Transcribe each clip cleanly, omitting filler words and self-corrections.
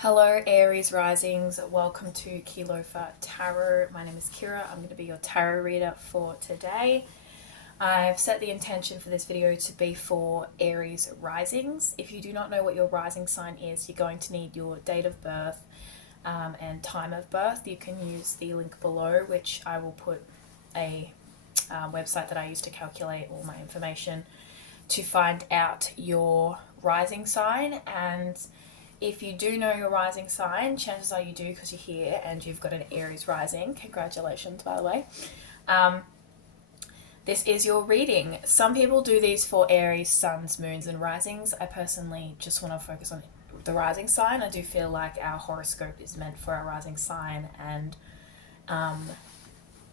Hello, Aries risings. Welcome to Kilofa Tarot. My name is Kira. I'm going to be your tarot reader for today. I've set the intention for this video to be for Aries risings. If you do not know what your rising sign is, you're going to need your date of birth and time of birth. You can use the link below, which I will put a website that I use to calculate all my information to find out your rising sign. And if you do know your rising sign, chances are you do because you're here and you've got an Aries rising. Congratulations, by the way. This is your reading. Some people do these for Aries, suns, moons, and risings. I personally just want to focus on the rising sign. I do feel like our horoscope is meant for our rising sign, and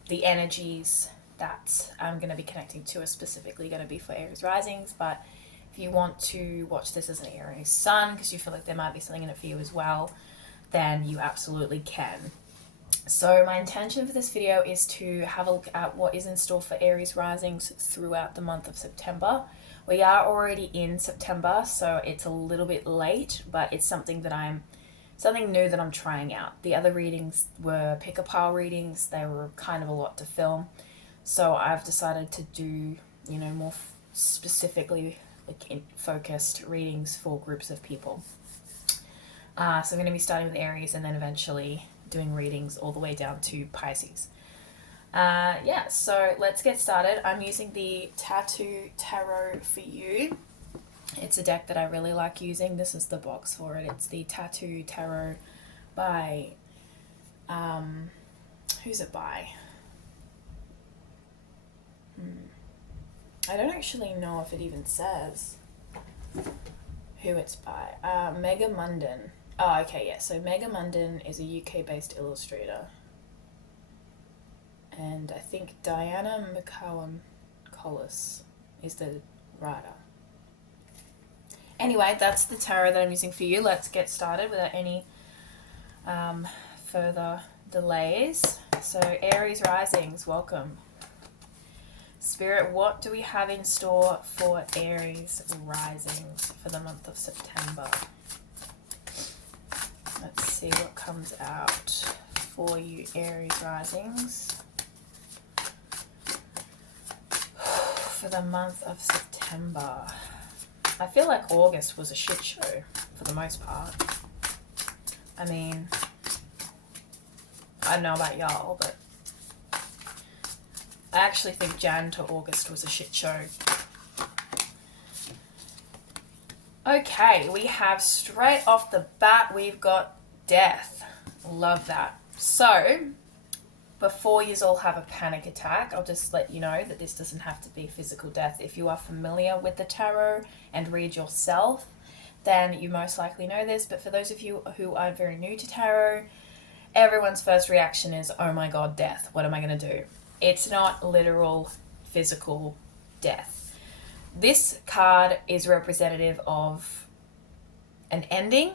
the energies that I'm going to be connecting to are specifically going to be for Aries risings. But if you want to watch this as an Aries sun because you feel like there might be something in it for you as well, then you absolutely can. So my intention for this video is to have a look at what is in store for Aries risings throughout the month of September. We are already in September, so it's a little bit late, but it's something new that I'm trying out. The other readings were pick-a-pile readings. They were kind of a lot to film. So I've decided to do, more specifically focused readings for groups of people. So I'm going to be starting with Aries and then eventually doing readings all the way down to Pisces. So let's get started. I'm using the Tattoo Tarot for You. It's a deck that I really like using. This is the box for it. It's the Tattoo Tarot by, who's it by? I don't actually know if it even says who it's by. Mega Munden. Oh, okay, yeah. So Mega Munden is a UK-based illustrator. And I think Diana McCallum Collis is the writer. Anyway, that's the tarot that I'm using for you. Let's get started without any further delays. So Aries risings, welcome. Spirit, what do we have in store for Aries risings for the month of September? Let's see what comes out for you, Aries risings, for the month of September. I feel like August was a shit show for the most part. I mean, I don't know about y'all, but I actually think Jan to August was a shit show. Okay, we have straight off the bat, we've got death. Love that. So, before you all have a panic attack, I'll just let you know that this doesn't have to be physical death. If you are familiar with the tarot and read yourself, then you most likely know this. But for those of you who are very new to tarot, everyone's first reaction is, oh my god, death. What am I going to do? It's not literal physical death. This card is representative of an ending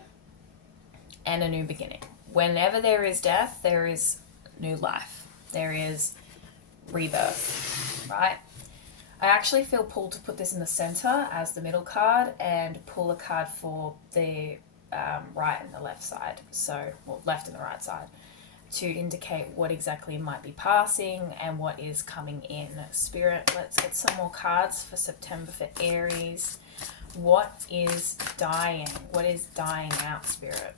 and a new beginning. Whenever there is death, there is new life. There is rebirth, right? I actually feel pulled to put this in the center as the middle card and pull a card for the right and the left side. So, well, left and the right side, to indicate what exactly might be passing and what is coming in. Spirit, let's get some more cards for September for Aries. What is dying? What is dying out, Spirit?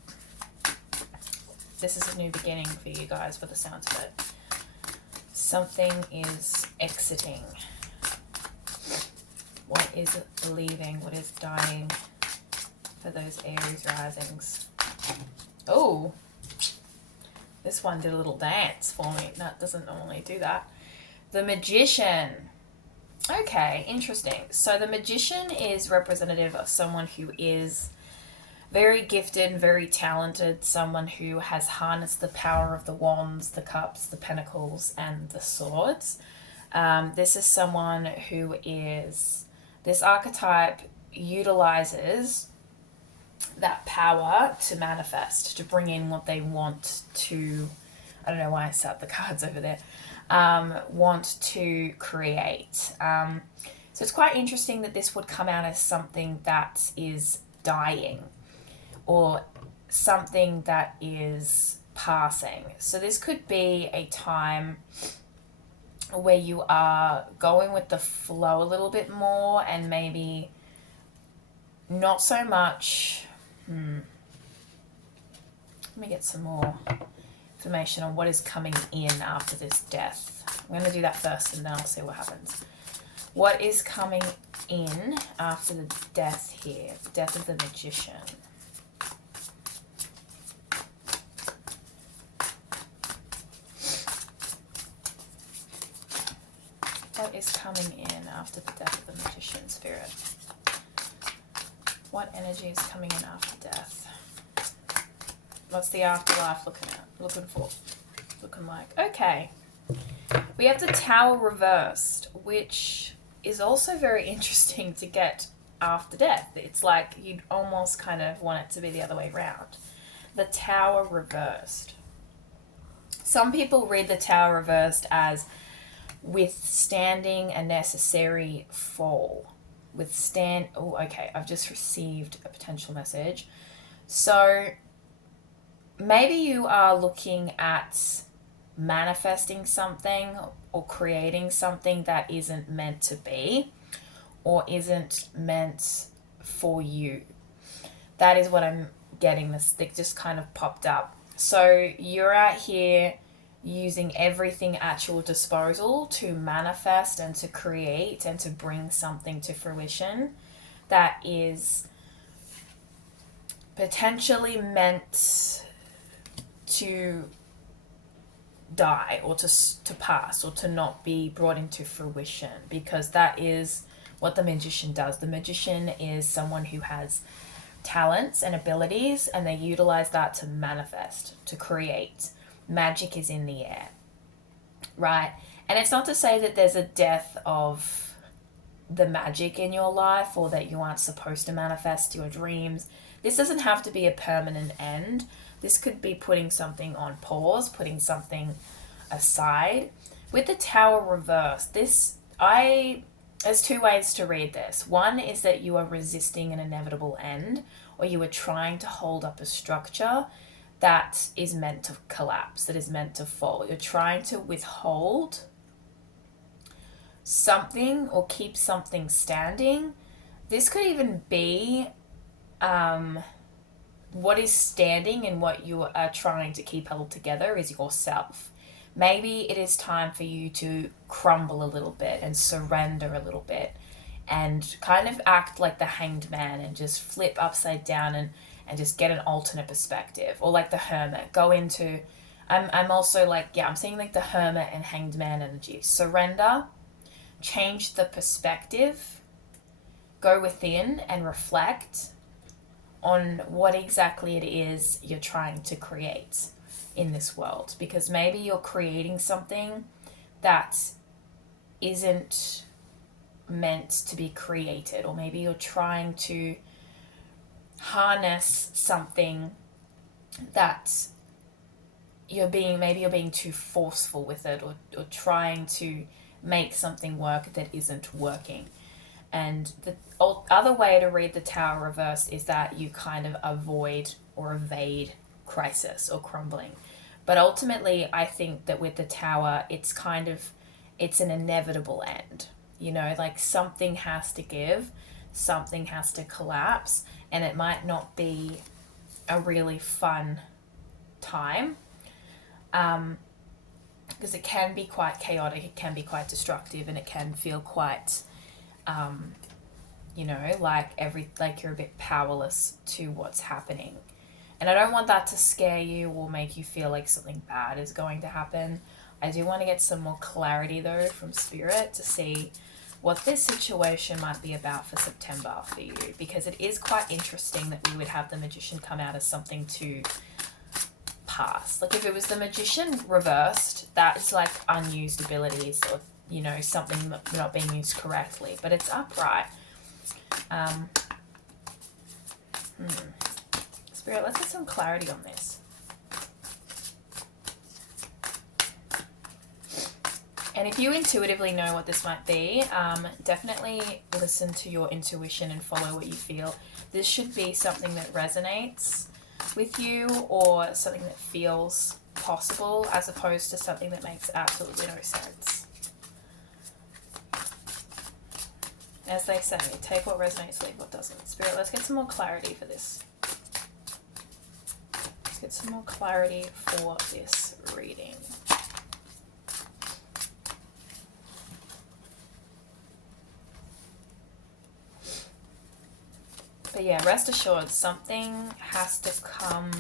This is a new beginning for you guys by the sounds of it. Something is exiting. What is leaving? What is dying for those Aries risings? Oh, this one did a little dance for me. That doesn't normally do that. The Magician. Okay, interesting. So the Magician is representative of someone who is very gifted, very talented, someone who has harnessed the power of the wands, the cups, the pentacles, and the swords. This is someone who is, this archetype utilizes that power to manifest, to bring in what they want to, I don't know why I set the cards over there, want to create. So it's quite interesting that this would come out as something that is dying, or something that is passing. So this could be a time where you are going with the flow a little bit more and maybe not so much. Let me get some more information on what is coming in after this death. I'm going to do that first and then I'll see what happens. What is coming in after the death here? The death of the Magician. What is coming in after the death of the Magician, Spirit? What energy is coming in after death? What's the afterlife looking like? Okay. We have the Tower reversed, which is also very interesting to get after death. It's like you'd almost kind of want it to be the other way around. The Tower reversed. Some people read the Tower reversed as withstanding a necessary fall. Oh, okay, I've just received a potential message. So maybe you are looking at manifesting something or creating something that isn't meant to be or isn't meant for you. That is what I'm getting. This stick just kind of popped up. So you're out here using everything at your disposal to manifest and to create and to bring something to fruition that is potentially meant to die or to pass or to not be brought into fruition, because that is what the Magician does. The Magician is someone who has talents and abilities and they utilize that to manifest, to create. Magic is in the air, right? And it's not to say that there's a death of the magic in your life or that you aren't supposed to manifest your dreams. This doesn't have to be a permanent end. This could be putting something on pause, putting something aside. With the Tower reversed, there's two ways to read this. One is that you are resisting an inevitable end, or you are trying to hold up a structure that is meant to collapse, that is meant to fall. You're trying to withhold something or keep something standing. This could even be what is standing and what you are trying to keep held together is yourself. Maybe it is time for you to crumble a little bit and surrender a little bit and kind of act like the Hanged Man and just flip upside down and just get an alternate perspective. Or like the Hermit. Go into... I'm also like, yeah, I'm seeing like the Hermit and Hanged Man energy. Surrender. Change the perspective. Go within and reflect on what exactly it is you're trying to create in this world. Because maybe you're creating something that isn't meant to be created. Or maybe you're trying to harness something that you're being too forceful with it, or trying to make something work that isn't working. And the other way to read the Tower reverse is that you kind of avoid or evade crisis or crumbling. But ultimately, I think that with the Tower, it's an inevitable end. You know, like something has to give, something has to collapse, and it might not be a really fun time, because it can be quite chaotic, it can be quite destructive, and it can feel quite, like you're a bit powerless to what's happening. And I don't want that to scare you or make you feel like something bad is going to happen. I do want to get some more clarity, though, from Spirit to see what this situation might be about for September for you, because it is quite interesting that we would have the Magician come out as something to pass. Like if it was the Magician reversed, that is like unused abilities or, you know, something not being used correctly, but it's upright. Spirit, let's get some clarity on this. And if you intuitively know what this might be, definitely listen to your intuition and follow what you feel. This should be something that resonates. with you, or something that feels possible as opposed to something that makes absolutely no sense. As they say, take what resonates, leave what doesn't. Spirit, let's get some more clarity for this. Let's get some more clarity for this reading. But yeah, rest assured, something has to come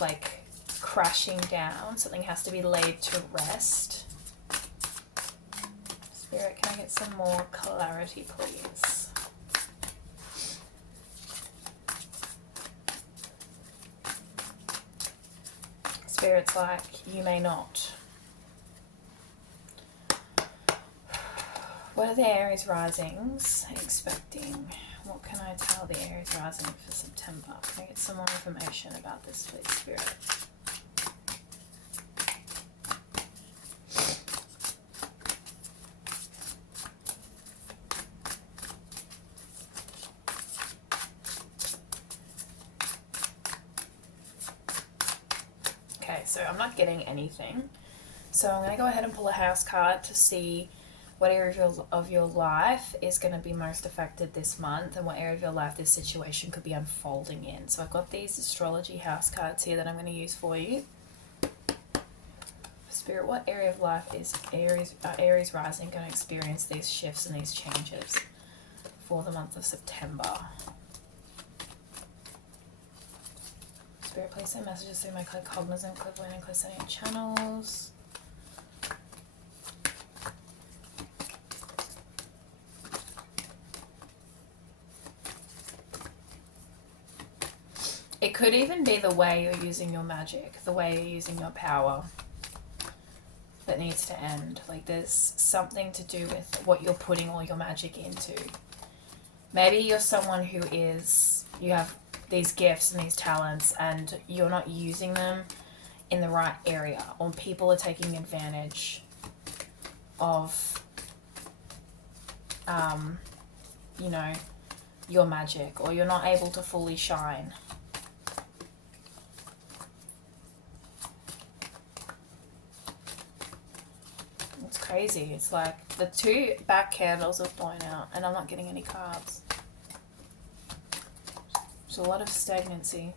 like crashing down. Something has to be laid to rest. Spirit, can I get some more clarity, please? Spirit's like, you may not. What are the Aries risings expecting? What can I tell the Aries rising for September? Can I get some more information about this, please, Spirit? Okay, so I'm not getting anything. So I'm going to go ahead and pull a house card to see what area of your life is going to be most affected this month and what area of your life this situation could be unfolding in. So I've got these astrology house cards here that I'm going to use for you. Spirit, what area of life is Aries rising going to experience these shifts and these changes for the month of September? Spirit, please send messages through my cognizant, clairvoyant, and clairsentient channels. It could even be the way you're using your magic, the way you're using your power that needs to end. Like there's something to do with what you're putting all your magic into. Maybe you're someone who you have these gifts and these talents and you're not using them in the right area, or people are taking advantage of, you know, your magic, or you're not able to fully shine. It's crazy. It's like the two back candles have blown out and I'm not getting any cards. There's a lot of stagnancy.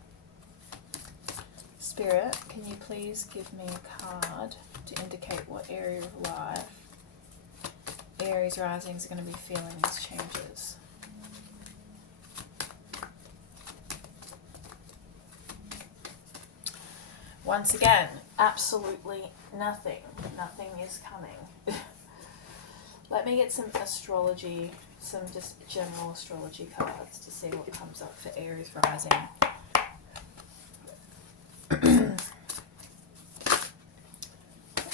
Spirit, can you please give me a card to indicate what area of life Aries risings are going to be feeling these changes? Once again, absolutely nothing. Nothing is coming. Let me get some astrology, some just general astrology cards to see what comes up for Aries rising.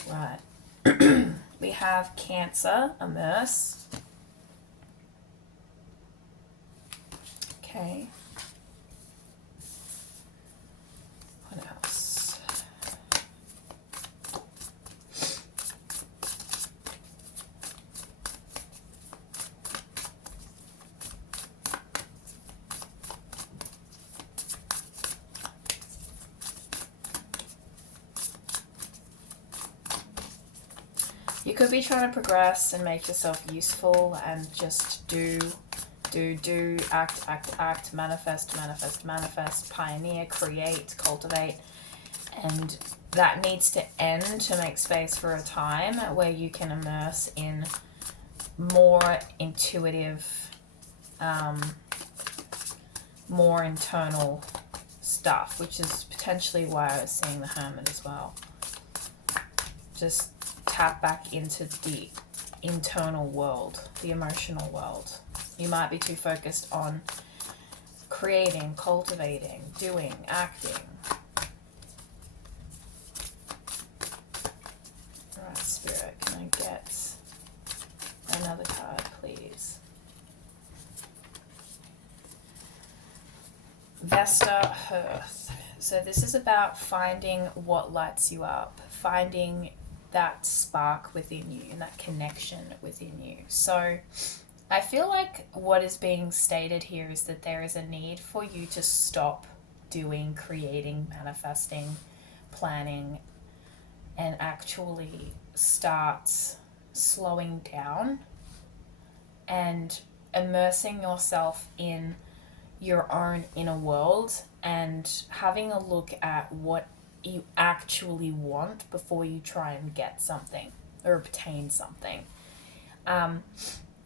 Right. We have Cancer, immerse. Okay. What else? You could be trying to progress and make yourself useful and just do, act, manifest, pioneer, create, cultivate. And that needs to end to make space for a time where you can immerse in more intuitive, more internal stuff, which is potentially why I was seeing the Hermit as well. Just tap back into the internal world, the emotional world. You might be too focused on creating, cultivating, doing, acting. Alright, Spirit, can I get another card, please? Vesta Hearth. So this is about finding what lights you up, finding that spark within you and that connection within you. So I feel like what is being stated here is that there is a need for you to stop doing, creating, manifesting, planning, and actually starts slowing down and immersing yourself in your own inner world and having a look at what you actually want before you try and get something or obtain something.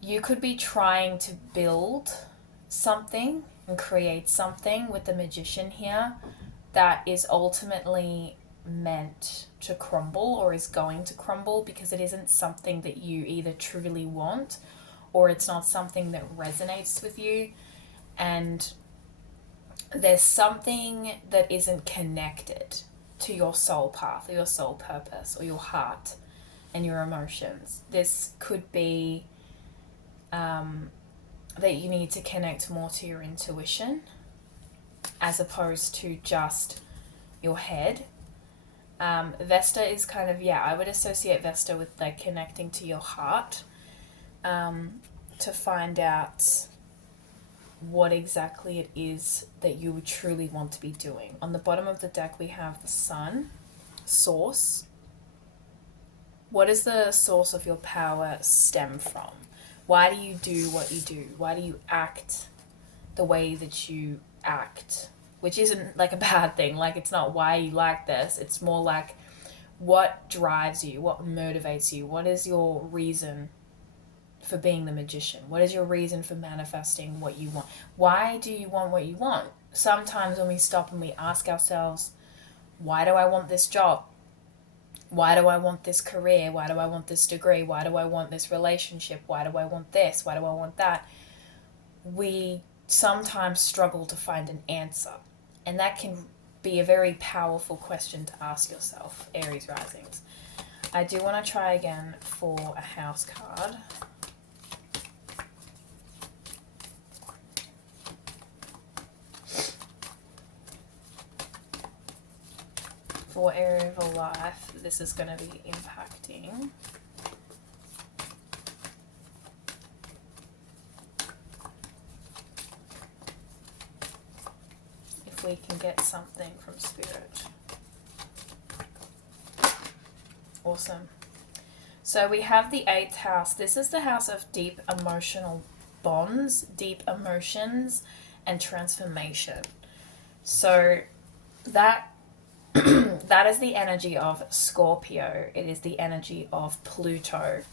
You could be trying to build something and create something with the magician here that is ultimately meant to crumble or is going to crumble because it isn't something that you either truly want or it's not something that resonates with you, and there's something that isn't connected to your soul path or your soul purpose or your heart and your emotions. This could be that you need to connect more to your intuition as opposed to just your head. Vesta is kind of, I would associate Vesta with like connecting to your heart, to find out what exactly it is that you would truly want to be doing. On the bottom of the deck, we have the Sun, source. What does the source of your power stem from? Why do you do what you do? Why do you act the way that you act? Which isn't like a bad thing. Like, it's not why you like this. It's more like what drives you, what motivates you, what is your reason for being the magician? What is your reason for manifesting what you want? Why do you want what you want? Sometimes when we stop and we ask ourselves, why do I want this job? Why do I want this career? Why do I want this degree? Why do I want this relationship? Why do I want this? Why do I want that? We sometimes struggle to find an answer. And that can be a very powerful question to ask yourself, Aries risings. I do want to try again for a house card. For what area of your life this is going to be impacting. If we can get something from Spirit. Awesome. So we have the 8th house. This is the house of deep emotional bonds, deep emotions, and transformation. So that that is the energy of Scorpio. It is the energy of Pluto.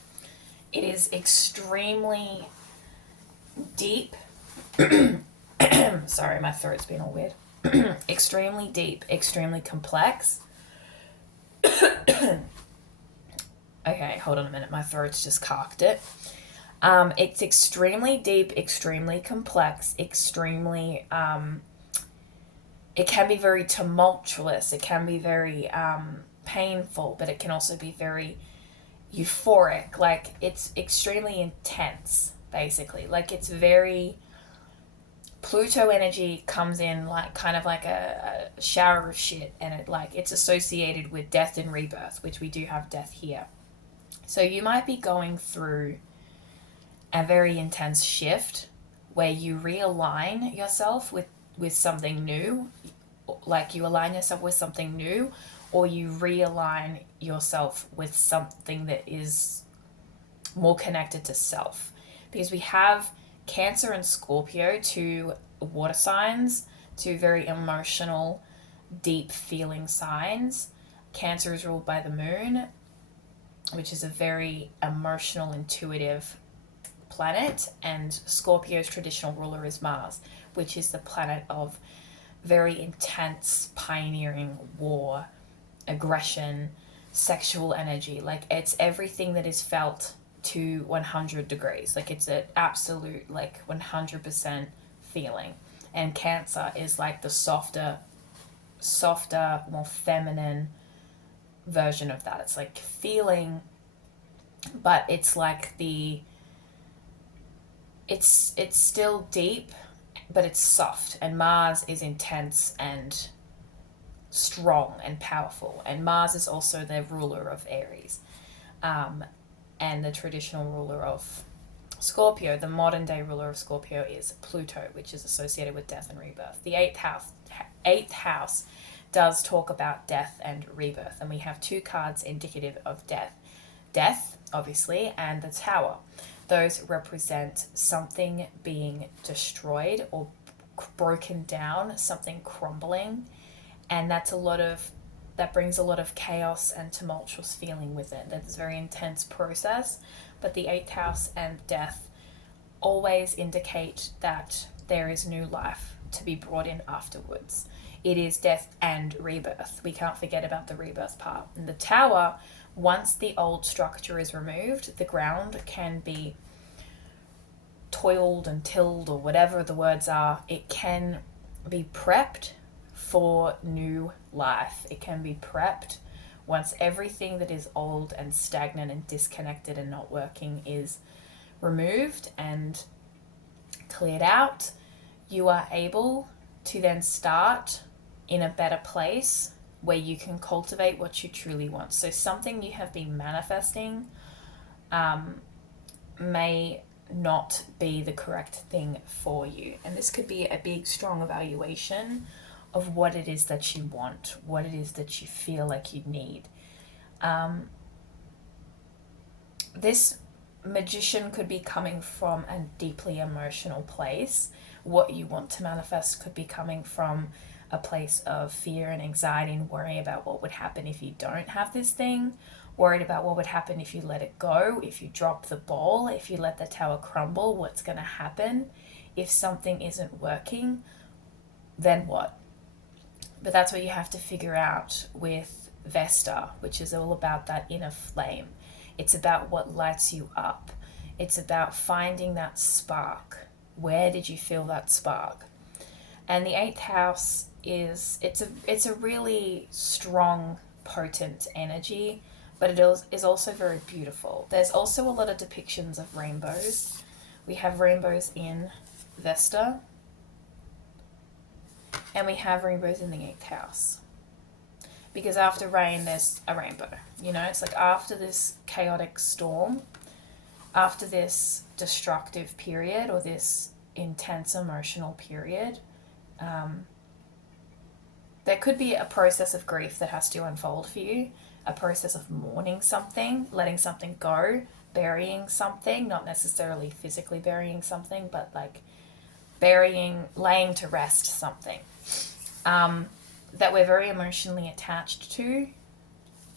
It is extremely deep. Sorry, my throat's been all weird. Extremely deep, extremely complex. Okay, hold on a minute. My throat's just cocked it. It's extremely deep, extremely complex, extremely... it can be very tumultuous. It can be very painful, but it can also be very euphoric. Like, it's extremely intense, basically. Like, it's very... Pluto energy comes in like kind of like a shower of shit, and it's associated with death and rebirth, which we do have death here. So you might be going through a very intense shift where you realign yourself with something new, like you align yourself with something new, or you realign yourself with something that is more connected to self. Because we have Cancer and Scorpio, two water signs, two very emotional, deep feeling signs. Cancer is ruled by the moon, which is a very emotional, intuitive planet, and Scorpio's traditional ruler is Mars, which is the planet of very intense, pioneering war, aggression, sexual energy. Like, it's everything that is felt to 100 degrees. Like, it's an absolute, like, 100% feeling. And Cancer is like the softer, more feminine version of that. It's like feeling, but it's like it's still deep, but it's soft. And Mars is intense and strong and powerful. And Mars is also the ruler of Aries, and the traditional ruler of Scorpio, the modern day ruler of Scorpio is Pluto, which is associated with death and rebirth. The eighth house does talk about death and rebirth, and we have two cards indicative of death. Death, obviously, and the Tower. Those represent something being destroyed or broken down, something crumbling, and that brings a lot of chaos and tumultuous feeling with it. That's a very intense process, but the eighth house and death always indicate that there is new life to be brought in afterwards. It is death and rebirth. We can't forget about the rebirth part. And the Tower, once the old structure is removed, the ground can be toiled and tilled, or whatever the words are. It can be prepped for new life. It can be prepped once everything that is old and stagnant and disconnected and not working is removed and cleared out. You are able to then start in a better place where you can cultivate what you truly want. So something you have been manifesting may not be the correct thing for you. And this could be a big, strong evaluation of what it is that you want, what it is that you feel like you need. This Magician could be coming from a deeply emotional place. What you want to manifest could be coming from a place of fear and anxiety and worry about what would happen if you don't have this thing, worried about what would happen if you let it go, if you drop the ball, if you let the tower crumble, what's going to happen if something isn't working, then what? But that's what you have to figure out with Vesta, which is all about that inner flame. It's about what lights you up. It's about finding that spark. Where did you feel that spark? And the eighth house it's a really strong, potent energy, but it is also very beautiful. There's also a lot of depictions of rainbows. We have rainbows in Vesta, and we have rainbows in the eighth house. Because after rain, there's a rainbow. You know, it's like after this chaotic storm, after this destructive period or this intense emotional period, there could be a process of grief that has to unfold for you, a process of mourning something, letting something go, burying something, not necessarily physically burying something, but like laying to rest something that we're very emotionally attached to,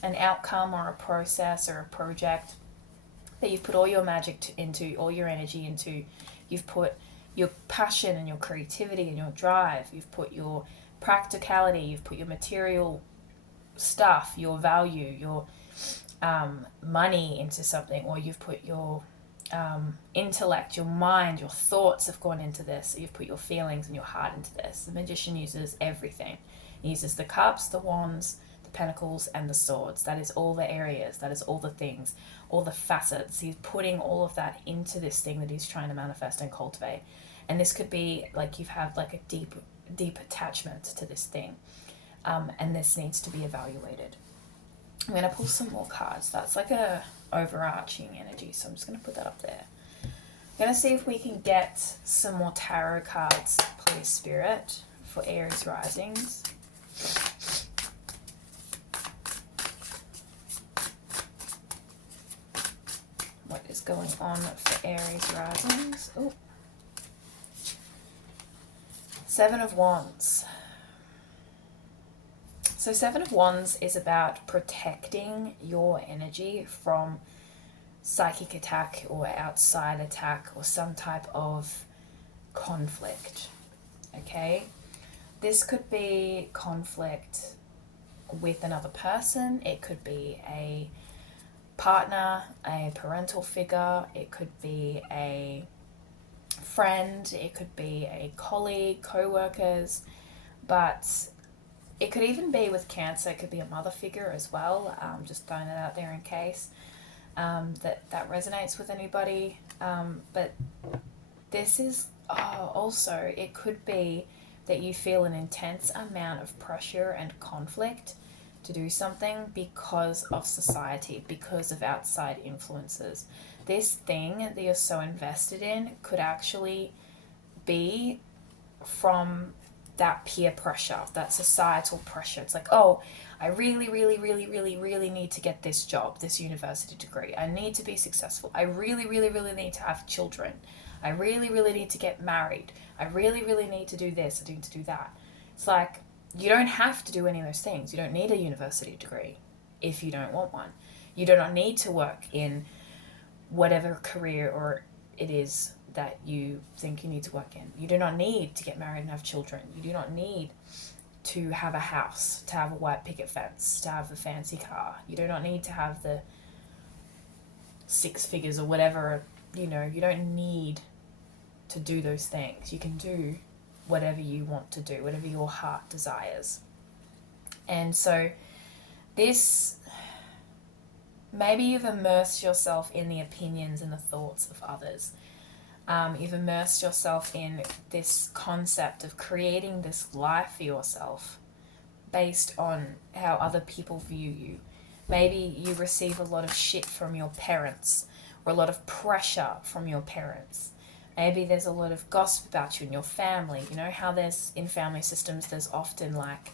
an outcome or a process or a project that you've put all your magic into, all your energy into. You've put your passion and your creativity and your drive. You've put your practicality. You've put your material stuff, your value, your money into something, or you've put your intellect, your mind, your thoughts have gone into this. You've put your feelings and your heart into this. The magician uses everything. He uses the cups, the wands, the pentacles, and the swords. That is all the areas. That is all the things, all the facets. He's putting all of that into this thing that he's trying to manifest and cultivate. And this could be like you've had like a deep attachment to this thing, and this needs to be evaluated. I'm going to pull some more cards. That's like a overarching energy, so I'm just going to put that up there. I'm going to see if we can get some more tarot cards, please, Spirit, for Aries risings. What is going on for Aries risings? Oh, Seven of Wands. So Seven of Wands is about protecting your energy from psychic attack or outside attack or some type of conflict. Okay? This could be conflict with another person. It could be a partner, a parental figure. It could be a friend. It could be a colleague, co-workers. But it could even be with Cancer. It could be a mother figure as well. Just throwing it out there in case that resonates with anybody. But this is also, it could be that you feel an intense amount of pressure and conflict to do something because of society, because of outside influences. this thing that you're so invested in could actually be from that peer pressure, that societal pressure. It's like, oh, I really, really, really, really, really need to get this job, this university degree. I need to be successful. I really, really, really need to have children. I really, really need to get married. I really, really need to do this. I need to do that. It's like, you don't have to do any of those things. You don't need a university degree if you don't want one. You do not need to work in whatever career or it is that you think you need to work in. You do not need to get married and have children. You do not need to have a house, to have a white picket fence, to have a fancy car. You do not need to have the 6 figures or whatever, you don't need to do those things. You can do whatever you want to do, whatever your heart desires. And so this, maybe you've immersed yourself in the opinions and the thoughts of others. You've immersed yourself in this concept of creating this life for yourself based on how other people view you. Maybe you receive a lot of shit from your parents or a lot of pressure from your parents. Maybe there's a lot of gossip about you in your family. You know how there's, in family systems, there's often like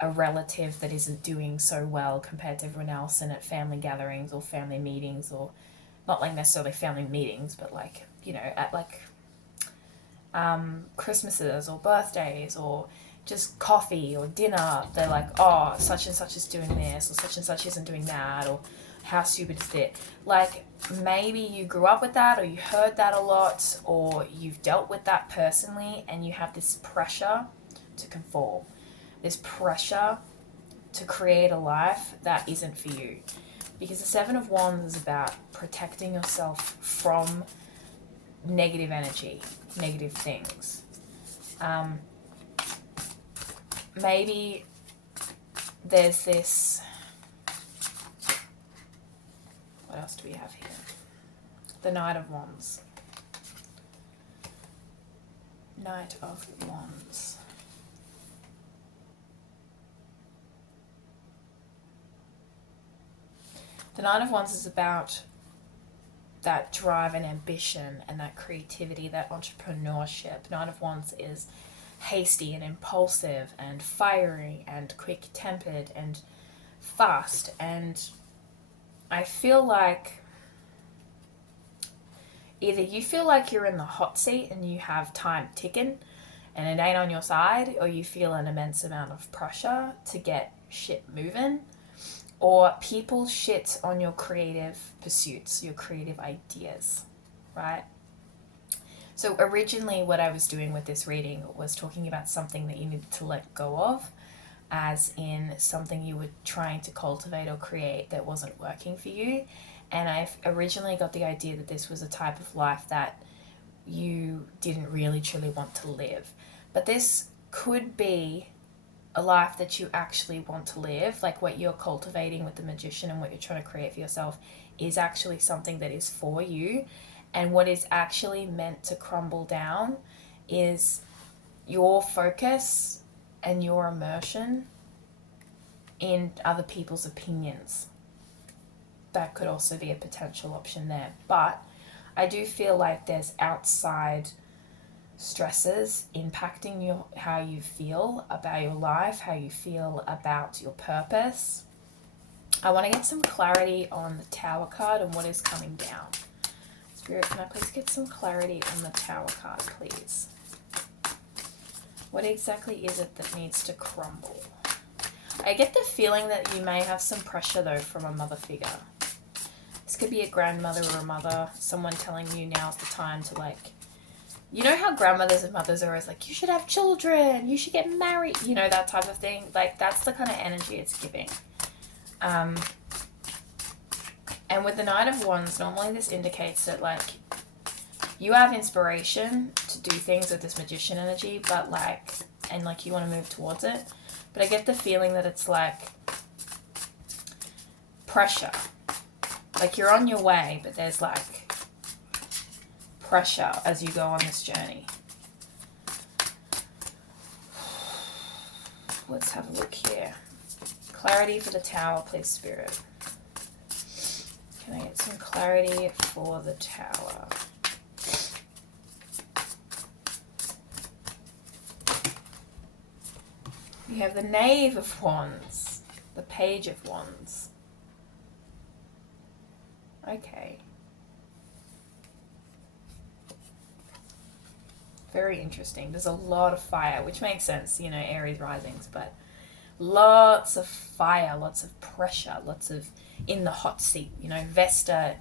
a relative that isn't doing so well compared to everyone else, and at family gatherings or family meetings, or not like necessarily family meetings, but like, at like Christmases or birthdays or just coffee or dinner, they're like, oh, such and such is doing this, or such and such isn't doing that, or how stupid is it? Like, maybe you grew up with that, or you heard that a lot, or you've dealt with that personally, and you have this pressure to conform, this pressure to create a life that isn't for you. Because the 7 of Wands is about protecting yourself from negative energy, negative things. Maybe there's this, what else do we have here? The Knight of Wands. Knight of Wands. The Knight of Wands is about that drive and ambition and that creativity, that entrepreneurship. Knight of Wands is hasty and impulsive and fiery and quick-tempered and fast. And I feel like either you feel like you're in the hot seat and you have time ticking and it ain't on your side, or you feel an immense amount of pressure to get shit moving, or people shit on your creative pursuits, your creative ideas, right? So originally what I was doing with this reading was talking about something that you needed to let go of, as in something you were trying to cultivate or create that wasn't working for you. And I originally got the idea that this was a type of life that you didn't really truly want to live. But this could be a life that you actually want to live. Like what you're cultivating with the Magician and what you're trying to create for yourself is actually something that is for you. And what is actually meant to crumble down is your focus and your immersion in other people's opinions. That could also be a potential option there. But I do feel like there's outside stresses impacting how you feel about your life, how you feel about your purpose. I want to get some clarity on the Tower card and what is coming down. Spirit, can I please get some clarity on the Tower card, please? What exactly is it that needs to crumble? I get the feeling that you may have some pressure, though, from a mother figure. This could be a grandmother or a mother, someone telling you now's the time to, like, you know how grandmothers and mothers are always like, you should have children, you should get married, you know, that type of thing. Like, that's the kind of energy it's giving. And with the Knight of Wands, normally this indicates that, like, you have inspiration to do things with this Magician energy, but, like, and, like, you want to move towards it. But I get the feeling that it's, like, pressure. Like, you're on your way, but there's, like, pressure as you go on this journey. Let's have a look here. Clarity for the Tower, please, Spirit. Can I get some clarity for the Tower? We have the Knave of Wands, the Page of Wands. Okay. Very interesting. There's a lot of fire, which makes sense, you know, Aries risings, but lots of fire, lots of pressure, lots of in the hot seat, you know, Vesta,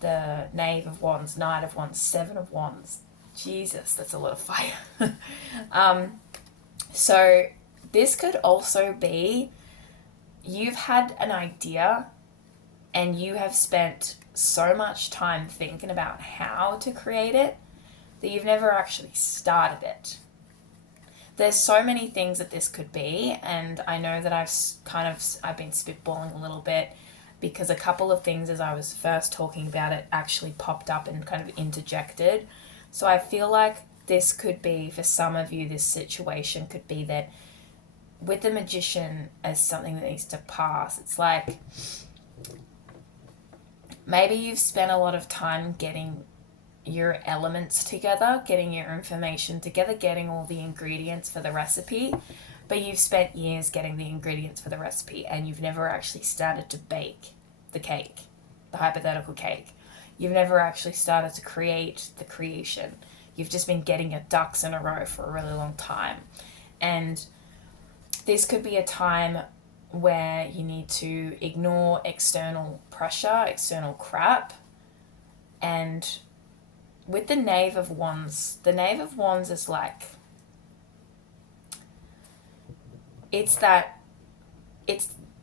the Knave of Wands, Knight of Wands, Seven of Wands. Jesus, that's a lot of fire. So this could also be you've had an idea and you have spent so much time thinking about how to create it that you've never actually started it. There's so many things that this could be, and I know that I've been spitballing a little bit because a couple of things as I was first talking about it actually popped up and kind of interjected. So I feel like this could be, for some of you, this situation could be that with the Magician as something that needs to pass, it's like maybe you've spent a lot of time getting your elements together, getting your information together, getting all the ingredients for the recipe, but you've spent years getting the ingredients for the recipe and you've never actually started to bake the cake, the hypothetical cake. You've never actually started to create the creation. You've just been getting your ducks in a row for a really long time. And this could be a time where you need to ignore external pressure, external crap. And with the Knave of Wands is like, it's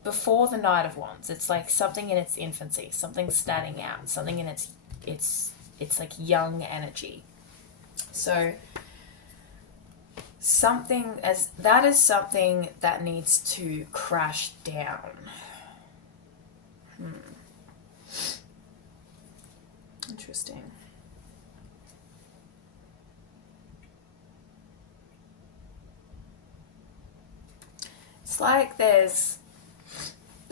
before the Knight of Wands. It's like something in its infancy, something starting out, something in it's like young energy. So something that needs to crash down. Interesting. It's like there's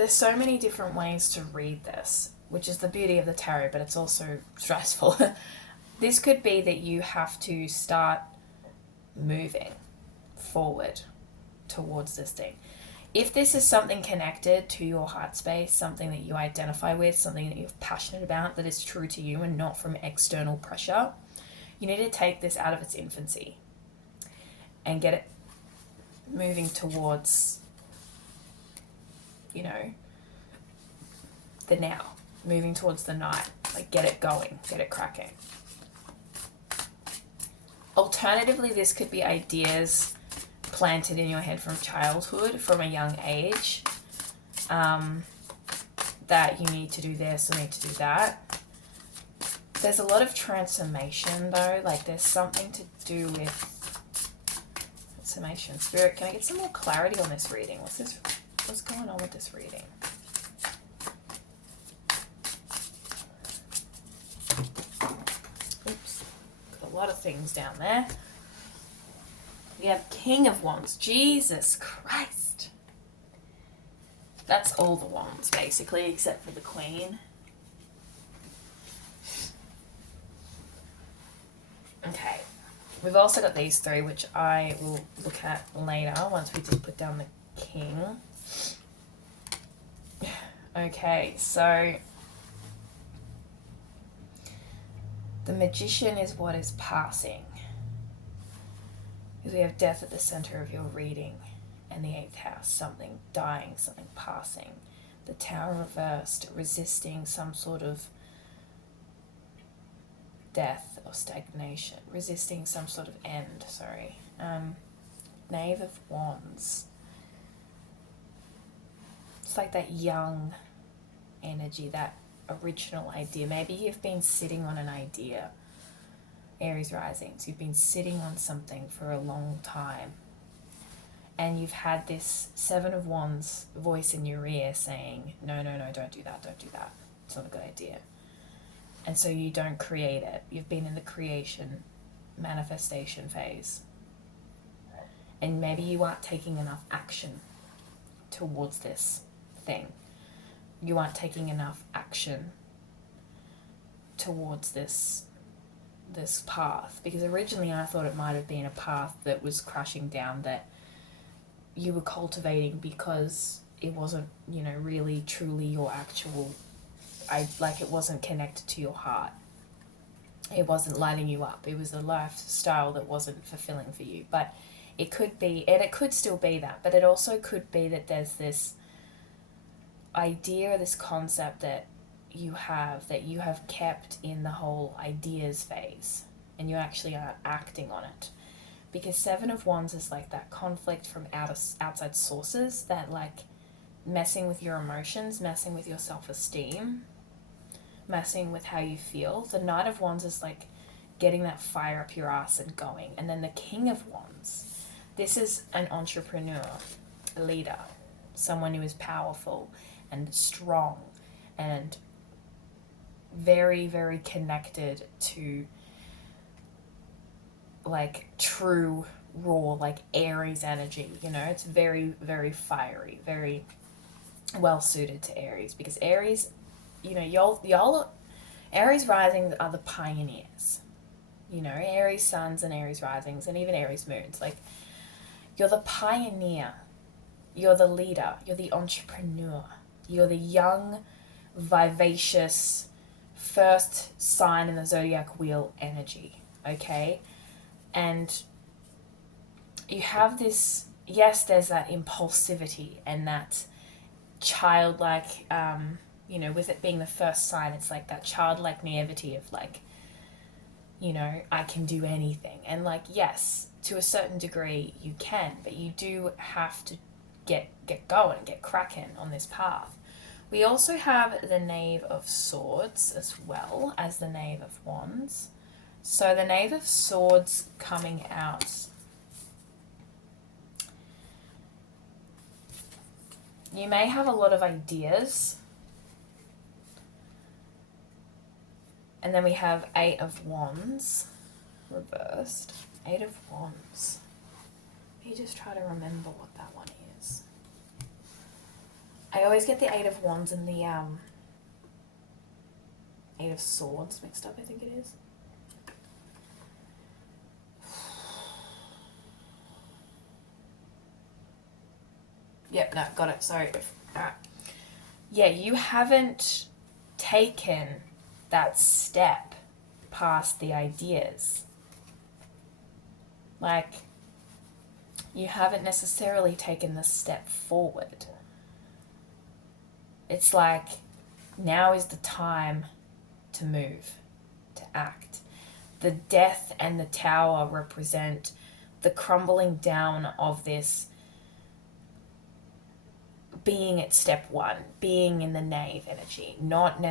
so many different ways to read this, which is the beauty of the tarot, but it's also stressful. This could be that you have to start moving forward towards this thing. If this is something connected to your heart space, something that you identify with, something that you're passionate about, that is true to you and not from external pressure, you need to take this out of its infancy and get it moving towards, you know, the now, moving towards the night. Like, get it going, get it cracking. Alternatively, this could be ideas planted in your head from childhood, from a young age, that you need to do this or need to do that. There's a lot of transformation though, like there's something to do with transformation. Spirit, can I get some more clarity on this reading? What's going on with this reading? Oops, got a lot of things down there. We have King of Wands. Jesus Christ. That's all the wands, basically, except for the Queen. Okay. We've also got these three, which I will look at later, once we just put down the King. Okay, so the Magician is what is passing. Because we have death at the center of your reading, and the 8th house, something dying, something passing. The Tower reversed, resisting some sort of death or stagnation, resisting some sort of end, sorry. Knave of Wands. It's like that young energy, that original idea. Maybe you've been sitting on an idea. Aries risings, you've been sitting on something for a long time and you've had this 7 of Wands voice in your ear saying, no, don't do that, it's not a good idea. And so you don't create it. You've been in the creation, manifestation phase. And maybe you aren't taking enough action towards this thing. you aren't taking enough action towards this path. Because originally I thought it might have been a path that was crashing down, that you were cultivating because it wasn't, you know, really truly your actual, it wasn't connected to your heart. It wasn't lighting you up. It was a lifestyle that wasn't fulfilling for you. But it could be, and it could still be that, but it also could be that there's this idea, this concept that you have kept in the whole ideas phase, and you actually are acting on it. Because Seven of Wands is like that conflict from outside sources, that like messing with your emotions, messing with your self-esteem, messing with how you feel. The Knight of Wands is like getting that fire up your ass and going. And then the King of Wands, this is an entrepreneur, a leader, someone who is powerful and strong and very, very connected to like true raw, like Aries energy, you know. It's very, very fiery, very well suited to Aries, because Aries, you know, y'all Aries risings are the pioneers, you know. Aries suns and Aries risings and even Aries moons, like you're the pioneer, you're the leader, you're the entrepreneur, you're the young, vivacious, first sign in the zodiac wheel energy, okay? And you have this, yes, there's that impulsivity and that childlike, you know, with it being the first sign, it's like that childlike naivety of like, you know, I can do anything. And like, yes, to a certain degree you can, but you do have to get going, get cracking on this path. We also have the Knave of Swords as well as the Knave of Wands. So the Knave of Swords coming out, you may have a lot of ideas. And then we have Eight of Wands reversed. Eight of Wands. Let me just try to remember what that one is. I always get the Eight of Wands and the Eight of Swords mixed up, I think it is. Yep, no, got it. Sorry. Alright. Yeah, you haven't taken that step past the ideas. Like, you haven't necessarily taken the step forward. It's like, now is the time to move, to act. The Death and the Tower represent the crumbling down of this being at step one, being in the Knave energy, not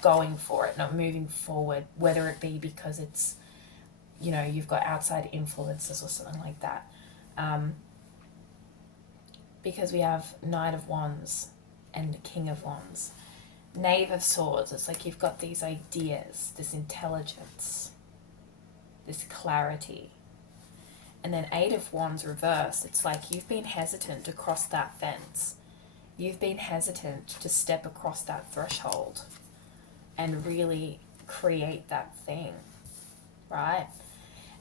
going for it, not moving forward, whether it be because it's, you know, you've got outside influences or something like that. Because we have Knight of Wands and King of Wands. Knave of Swords, it's like you've got these ideas, this intelligence, this clarity. And then Eight of Wands reversed, it's like you've been hesitant to cross that fence. You've been hesitant to step across that threshold and really create that thing, right?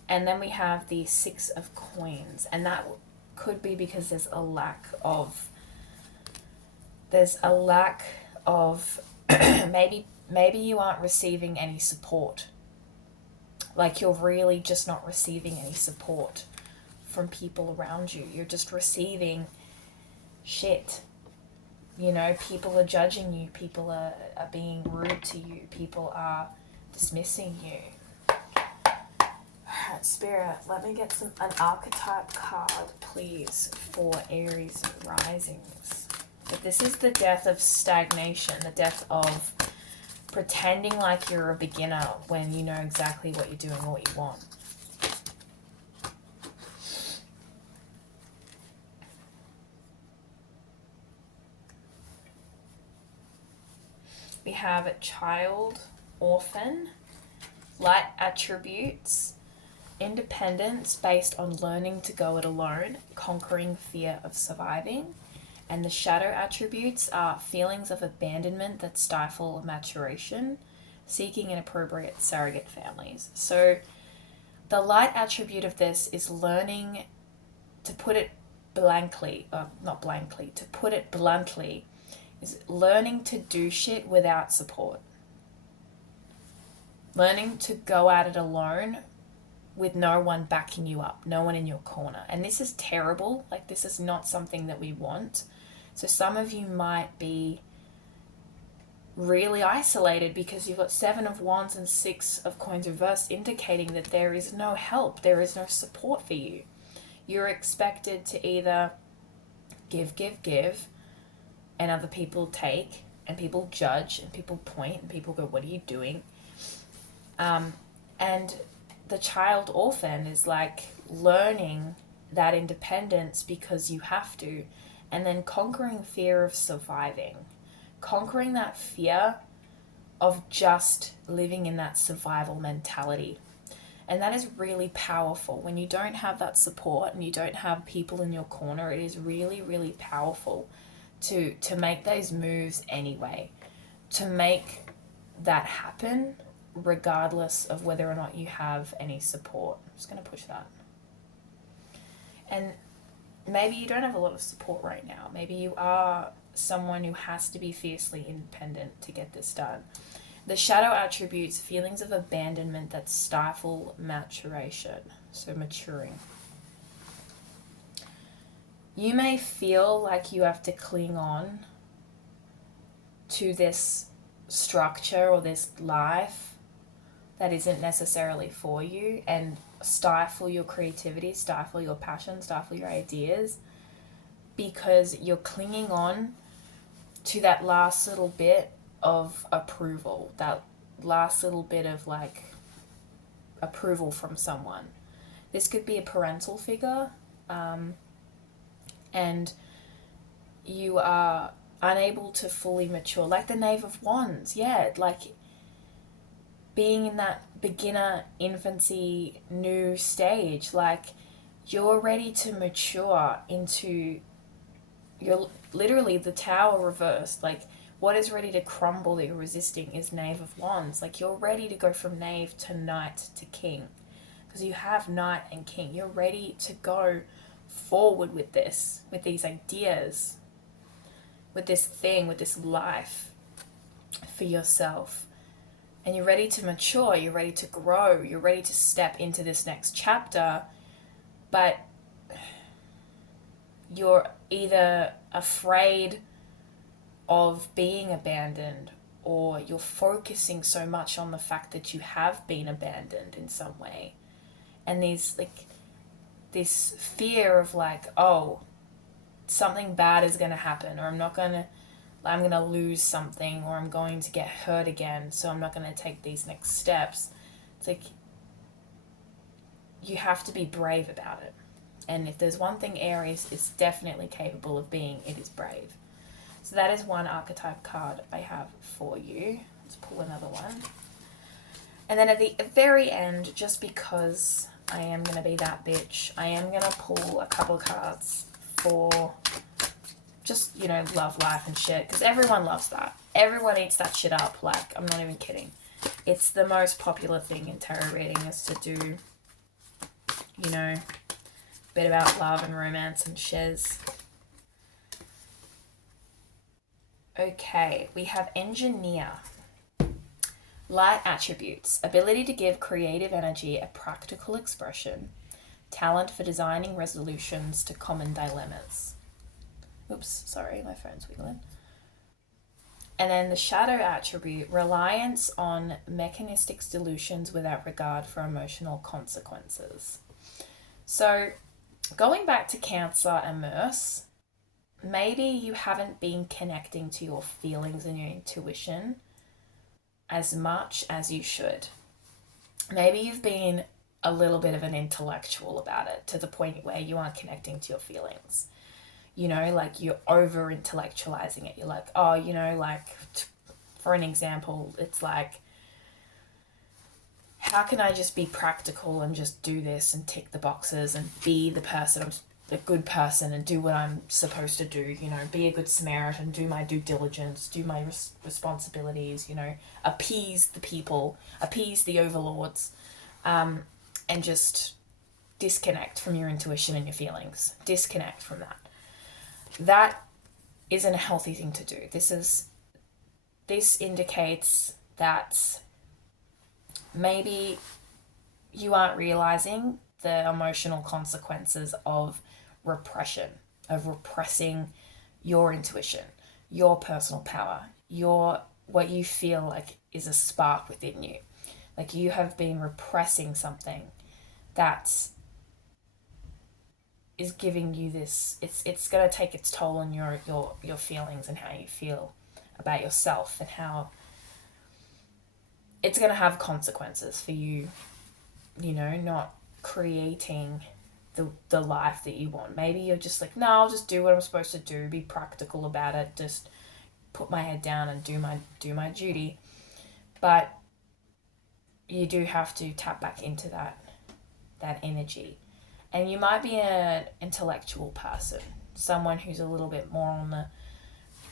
And then we have the Six of Coins, and that could be because there's a lack of maybe you aren't receiving any support. Like, you're really just not receiving any support from people around you. You're just receiving shit. You know, people are judging you. People are being rude to you. People are dismissing you. Alright, Spirit, let me get an archetype card, please, for Aries risings. But this is the death of stagnation, the death of pretending like you're a beginner when you know exactly what you're doing or what you want. We have a child, orphan, light attributes, independence based on learning to go it alone, conquering fear of surviving, And the shadow attributes are feelings of abandonment that stifle maturation, seeking inappropriate surrogate families. So the light attribute of this is learning, to put it blankly, not blankly, to put it bluntly, is learning to do shit without support. Learning to go at it alone with no one backing you up, no one in your corner. And this is terrible. Like, this is not something that we want. So some of you might be really isolated because you've got 7 of Wands and 6 of Coins reversed, indicating that there is no help, there is no support for you. You're expected to either give, and other people take, and people judge, and people point, and people go, what are you doing? And the child orphan is like learning that independence because you have to, and then conquering fear of surviving, conquering that fear of just living in that survival mentality. And that is really powerful. When you don't have that support and you don't have people in your corner, it is really, really powerful to make those moves anyway, to make that happen regardless of whether or not you have any support. I'm just going to push that. And maybe you don't have a lot of support right now. Maybe you are someone who has to be fiercely independent to get this done. The shadow attributes feelings of abandonment that stifle maturation, so maturing. You may feel like you have to cling on to this structure or this life that isn't necessarily for you, and stifle your creativity, stifle your passion, stifle your ideas, because you're clinging on to that last little bit of approval, that last little bit of like approval from someone. This could be a parental figure, and you are unable to fully mature, like the Knave of Wands. Yeah, like being in that beginner infancy new stage, like you're ready to mature into, you're literally the Tower reversed. Like, what is ready to crumble that you're resisting is Knave of Wands. Like, you're ready to go from Knave to Knight to King, because you have Knight and King. You're ready to go forward with this, with these ideas, with this thing, with this life for yourself. And you're ready to mature, you're ready to grow, you're ready to step into this next chapter, but you're either afraid of being abandoned, or you're focusing so much on the fact that you have been abandoned in some way. And there's like this fear of like, oh, something bad is going to happen, or I'm going to lose something, or I'm going to get hurt again, so I'm not going to take these next steps. It's like, you have to be brave about it. And if there's one thing Aries is definitely capable of being, it is brave. So that is one archetype card I have for you. Let's pull another one. And then at the very end, just because I am going to be that bitch, I am going to pull a couple of cards for just, you know, love, life and shit, because everyone loves that. Everyone eats that shit up. Like, I'm not even kidding. It's the most popular thing in tarot reading, is to do, you know, a bit about love and romance and shiz. Okay, we have Engineer. Light attributes: ability to give creative energy a practical expression, talent for designing resolutions to common dilemmas. Oops, sorry, my phone's wiggling. And then the shadow attribute: reliance on mechanistic solutions without regard for emotional consequences. So going back to Cancer and Murs, maybe you haven't been connecting to your feelings and your intuition as much as you should. Maybe you've been a little bit of an intellectual about it, to the point where you aren't connecting to your feelings. You know, like you're over intellectualizing it. You're like, oh, you know, like for an example, it's like, how can I just be practical and just do this and tick the boxes and be the person I'm a good person and do what I'm supposed to do, you know, be a good Samaritan, do my due diligence, do my responsibilities, you know, appease the people, appease the overlords, and just disconnect from your intuition and your feelings. Disconnect from that. That isn't a healthy thing to do. This indicates that maybe you aren't realizing the emotional consequences of repression, of repressing your intuition, your personal power, your what you feel like is a spark within you. Like you have been repressing something that is giving you this, it's going to take its toll on your feelings and how you feel about yourself, and how it's going to have consequences for you, you know, not creating the life that you want. Maybe you're just like, no, I'll just do what I'm supposed to do, be practical about it, just put my head down and do my duty. But you do have to tap back into that energy. And you might be an intellectual person, someone who's a little bit more on the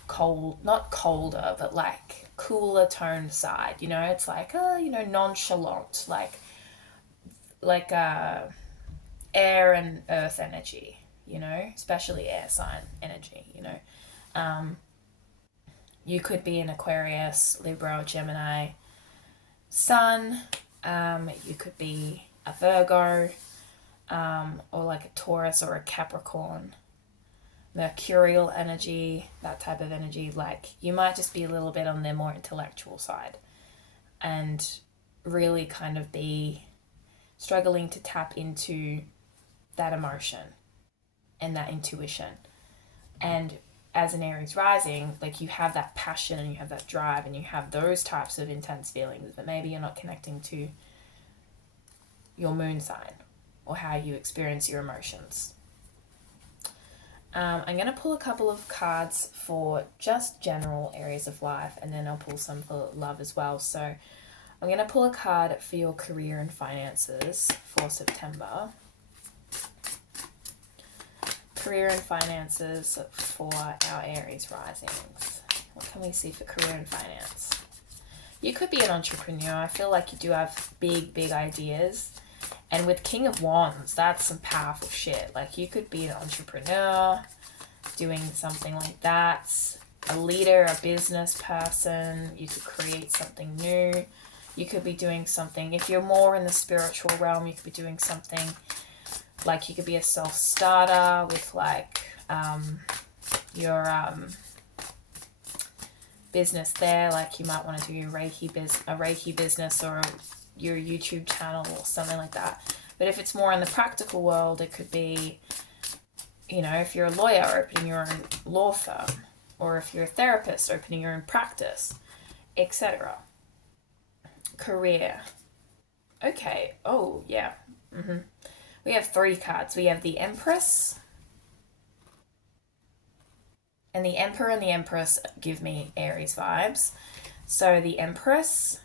cold, not colder, but like cooler toned side. You know, it's like, you know, nonchalant, like air and earth energy, you know, especially air sign energy, you know. You could be an Aquarius, Libra, or Gemini sun. You could be a Virgo, or like a Taurus or a Capricorn. Mercurial energy, that type of energy. Like you might just be a little bit on their more intellectual side and really kind of be struggling to tap into that emotion and that intuition. And as an Aries rising, like you have that passion and you have that drive and you have those types of intense feelings, but maybe you're not connecting to your moon sign or how you experience your emotions. I'm going to pull a couple of cards for just general areas of life, and then I'll pull some for love as well. So I'm going to pull a card for your career and finances for September. Career and finances for our Aries risings. What can we see for career and finance? You could be an entrepreneur. I feel like you do have big ideas. And with King of Wands, that's some powerful shit. Like you could be an entrepreneur doing something like that. A leader, a business person. You could create something new. You could be doing something, if you're more in the spiritual realm, you could be doing something like you could be a self-starter with like your business there. Like you might want to do a Reiki business or your YouTube channel or something like that. But if it's more in the practical world, it could be, you know, if you're a lawyer, opening your own law firm, or if you're a therapist, opening your own practice, etc. Career. Okay. Oh, yeah. We have 3 cards. We have the Empress, and the Emperor and the Empress give me Aries vibes. So the Empress,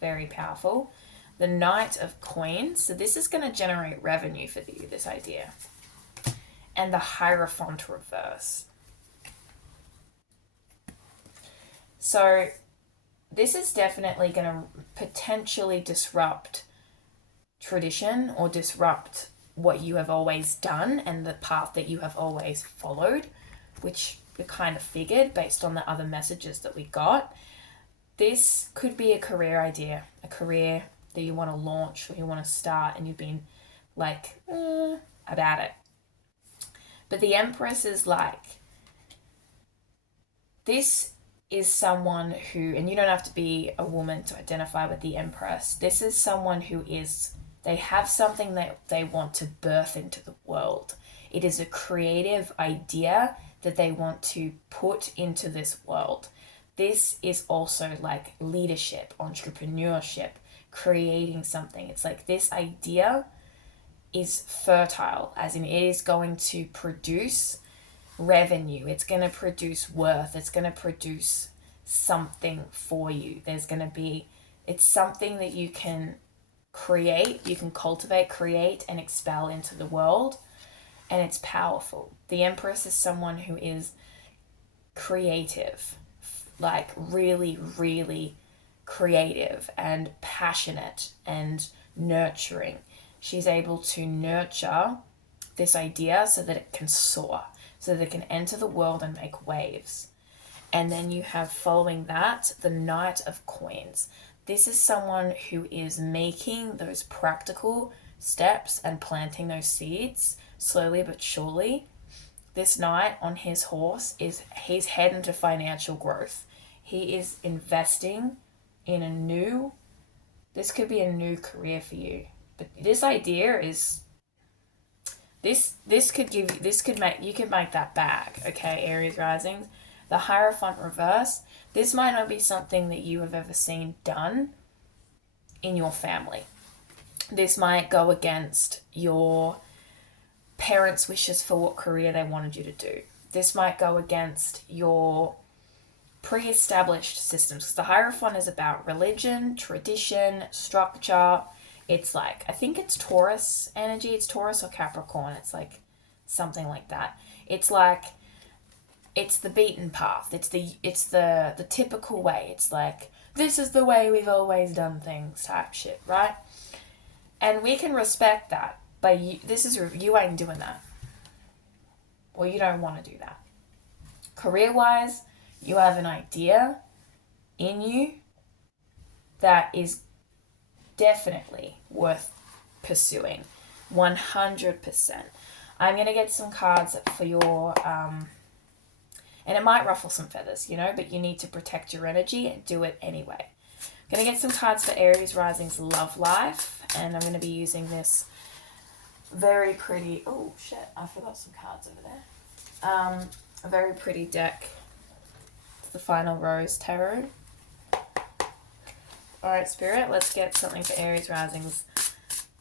very powerful. The Knight of Coins. So this is going to generate revenue for you, this idea. And the Hierophant reverse. So this is definitely going to potentially disrupt tradition or disrupt what you have always done and the path that you have always followed, which we kind of figured based on the other messages that we got. This could be a career idea, a career that you want to launch or you want to start and you've been like, about it. But the Empress is like, this is someone who, and you don't have to be a woman to identify with the Empress. This is someone who is, they have something that they want to birth into the world. It is a creative idea that they want to put into this world. This is also like leadership, entrepreneurship, creating something. It's like this idea is fertile, as in it is going to produce revenue. It's going to produce worth. It's going to produce something for you. There's going to be, it's something that you can create, you can cultivate, create, and expel into the world. and it's powerful. The Empress is someone who is creative, like really, really creative and passionate and nurturing. She's able to nurture this idea so that it can soar, so that it can enter the world and make waves. And then you have, following that, the Knight of Coins. This is someone who is making those practical steps and planting those seeds slowly but surely. This knight on his horse he's heading to financial growth. He is investing in this could be a new career for you. But this idea is, this could make, you could make that bag, okay, Aries risings. The Hierophant reverse, this might not be something that you have ever seen done in your family. This might go against your parents' wishes for what career they wanted you to do. This might go against your pre-established systems, because the Hierophant is about religion, tradition, structure. It's like, I think it's Taurus energy. It's Taurus or Capricorn. It's like something like that. It's like, it's the beaten path. It's the typical way. It's like, this is the way we've always done things type shit, right? And we can respect that, but you ain't doing that. Or you don't want to do that. Career-wise, you have an idea in you that is definitely worth pursuing. 100%. I'm going to get some cards for your, and it might ruffle some feathers, but you need to protect your energy and do it anyway. I'm going to get some cards for Aries Rising's love life, and I'm going to be using this very pretty, oh shit, I forgot some cards over there. A very pretty deck. It's the Final Rose Tarot. Alright, Spirit, let's get something for Aries Rising's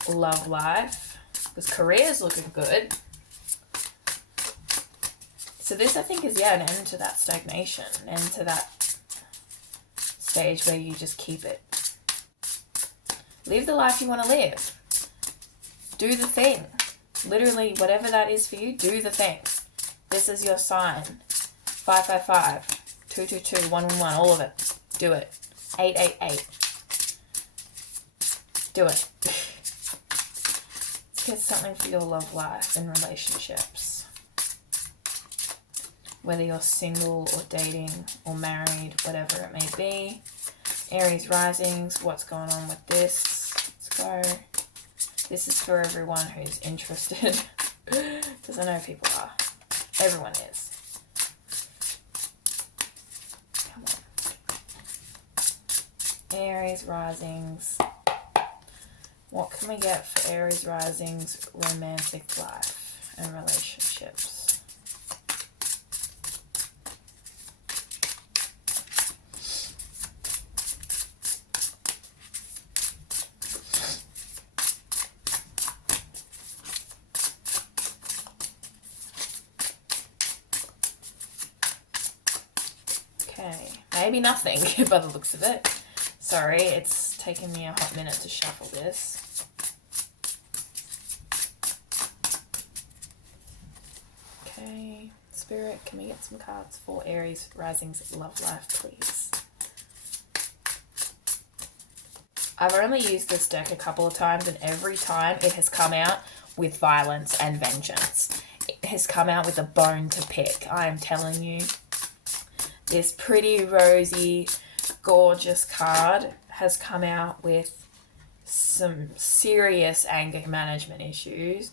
love life, because career's looking good. So this, I think, is, an end to that stagnation, an end to that stage where you just keep it. Live the life you want to live. Do the thing. Literally, whatever that is for you, do the thing. This is your sign. 555, 222, 111, all of it. Do it. 888. Do it. Let's get something for your love life and relationships. Whether you're single or dating or married, whatever it may be. Aries risings, what's going on with this? Let's go. This is for everyone who's interested, because I know people are. Everyone is. Come on. Aries risings. What can we get for Aries risings romantic life and relationships? Maybe nothing by the looks of it. Sorry, it's taken me a hot minute to shuffle this. Okay, Spirit, can we get some cards for Aries Rising's love life, please? I've only used this deck a couple of times, and every time it has come out with violence and vengeance. It has come out with a bone to pick, I am telling you. This pretty, rosy, gorgeous card has come out with some serious anger management issues.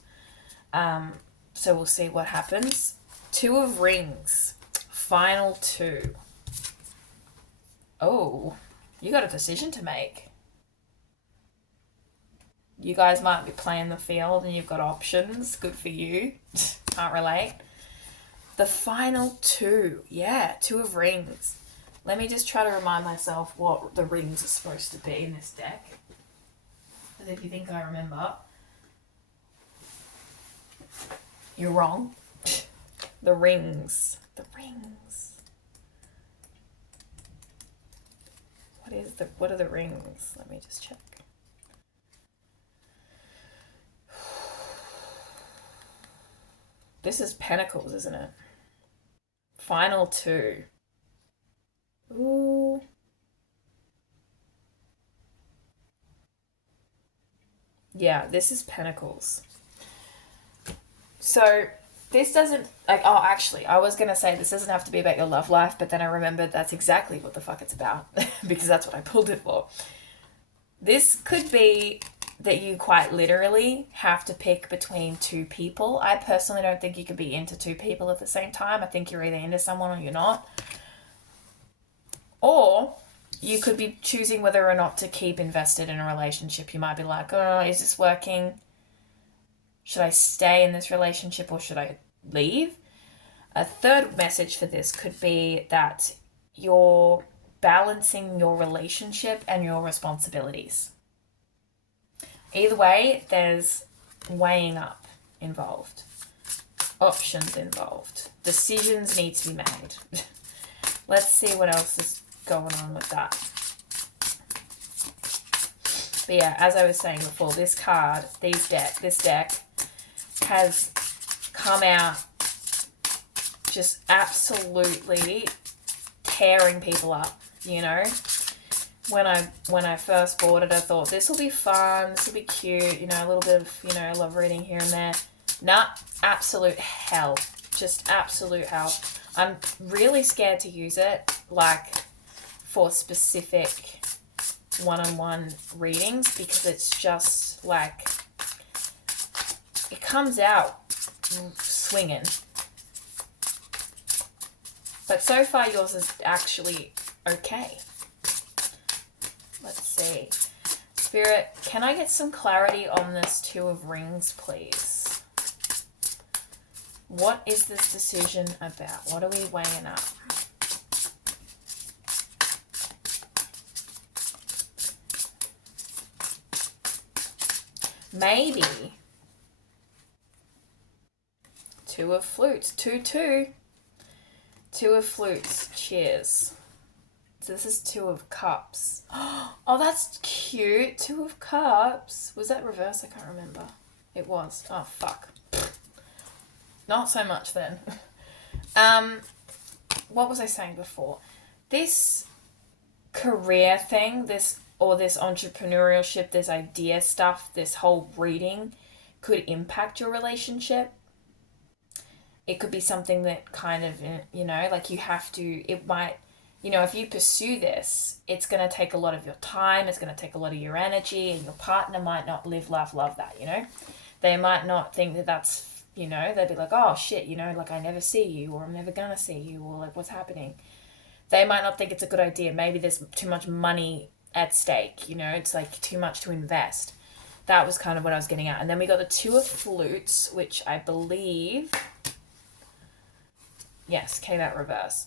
So we'll see what happens. 2 of Rings. Final 2. Oh, you got a decision to make. You guys might be playing the field and you've got options. Good for you. Can't relate. The final 2. Yeah, 2 of Rings. Let me just try to remind myself what the rings are supposed to be in this deck. Because if you think I remember, you're wrong. The rings. The rings. What are the rings? Let me just check. This is Pentacles, isn't it? Final two. Ooh. Yeah, this is Pentacles. So this doesn't, like, oh, actually, I was going to say this doesn't have to be about your love life, but then I remembered that's exactly what the fuck it's about because that's what I pulled it for. This could be that you quite literally have to pick between two people. I personally don't think you could be into two people at the same time. I think you're either into someone or you're not. Or you could be choosing whether or not to keep invested in a relationship. You might be like, oh, is this working? Should I stay in this relationship or should I leave? A third message for this could be that you're balancing your relationship and your responsibilities. Either way, there's weighing up involved, options involved, decisions need to be made. Let's see what else is going on with that. But yeah, as I was saying before, this card, this deck has come out just absolutely tearing people up, you know. When I first bought it, I thought this will be fun, this will be cute, you know, a little bit of, you know, love reading here and there. Nah, absolute hell. Just absolute hell. I'm really scared to use it, like, for specific one-on-one readings, because it's just, like, it comes out swinging. But so far yours is actually okay. Let's see. Spirit, can I get some clarity on this Two of Rings, please? What is this decision about? What are we weighing up? Maybe Two of Flutes. 2-2. Two of Flutes. Cheers. So this is Two of Cups. Oh, that's cute. Two of Cups. Was that reverse? I can't remember. It was. Oh, fuck. Not so much then. What was I saying before? This career thing, this entrepreneurship, this idea stuff, this whole reading could impact your relationship. It could be something that kind of, you know, like you have to, it might, you know, if you pursue this, it's going to take a lot of your time, it's going to take a lot of your energy, and your partner might not live, laugh, love that, you know? They might not think that that's, you know, they'd be like, oh, shit, you know, like I never see you, or I'm never going to see you, or like what's happening? They might not think it's a good idea. Maybe there's too much money at stake, you know, it's like too much to invest. That was kind of what I was getting at. And then we got the Two of Flutes, which I believe, yes, came out reverse.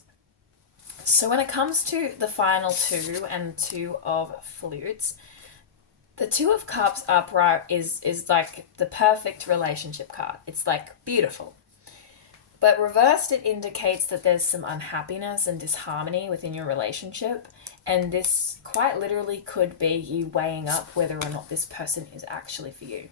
So when it comes to the final two and Two of Flutes, the Two of Cups upright is like the perfect relationship card. It's like beautiful. But reversed, it indicates that there's some unhappiness and disharmony within your relationship. And this quite literally could be you weighing up whether or not this person is actually for you.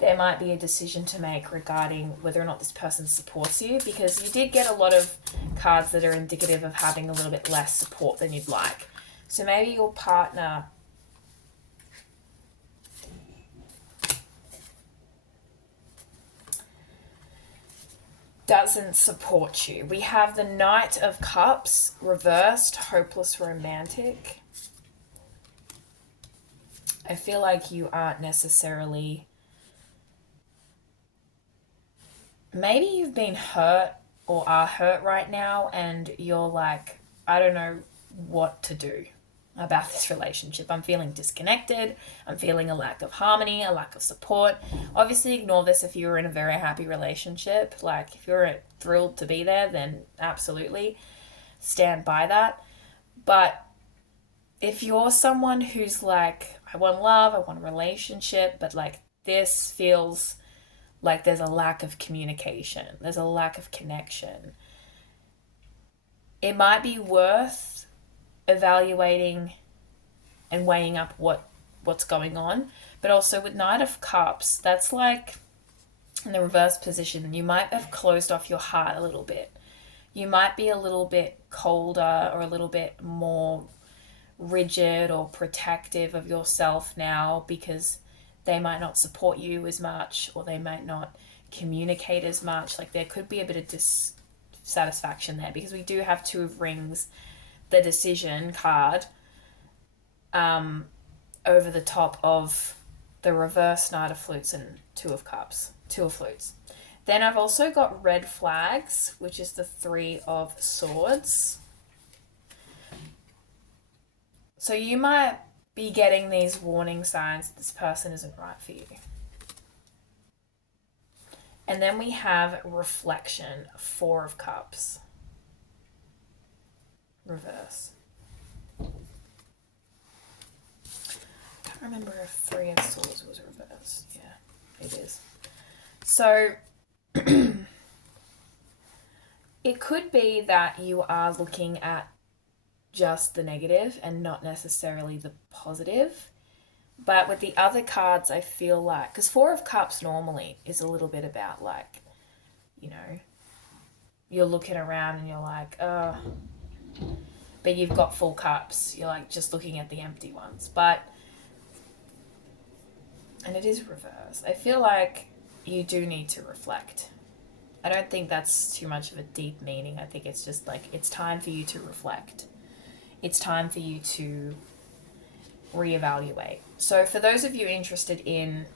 There might be a decision to make regarding whether or not this person supports you, because you did get a lot of cards that are indicative of having a little bit less support than you'd like. So maybe your partner doesn't support you. We have the Knight of Cups, reversed, hopeless romantic. I feel like you aren't necessarily... Maybe you've been hurt or are hurt right now and you're like, I don't know what to do about this relationship. I'm feeling disconnected. I'm feeling a lack of harmony, a lack of support. Obviously ignore this if you're in a very happy relationship. Like if you're thrilled to be there, then absolutely stand by that. But if you're someone who's like, I want love, I want a relationship, but like this feels like there's a lack of communication, there's a lack of connection, it might be worth evaluating and weighing up what's going on. But also with Knight of Cups, that's like in the reverse position, you might have closed off your heart a little bit. You might be a little bit colder or a little bit more rigid or protective of yourself now because they might not support you as much, or they might not communicate as much. Like there could be a bit of dissatisfaction there, because we do have Two of Rings, the decision card, over the top of the reverse Knight of Flutes and Two of Cups, Two of Flutes. Then I've also got red flags, which is the Three of Swords. So you might be getting these warning signs that this person isn't right for you. And then we have reflection, Four of Cups. Reverse. I can't remember if Three of Swords was reversed. Yeah, it is. So it could be that you are looking at just the negative and not necessarily the positive. But with the other cards, I feel like, because Four of Cups normally is a little bit about like, you know, you're looking around and you're like, oh, but you've got full cups. You're like just looking at the empty ones. But, and it is reverse. I feel like you do need to reflect. I don't think that's too much of a deep meaning. I think it's just like, it's time for you to reflect. It's time for you to reevaluate. So for those of you interested in,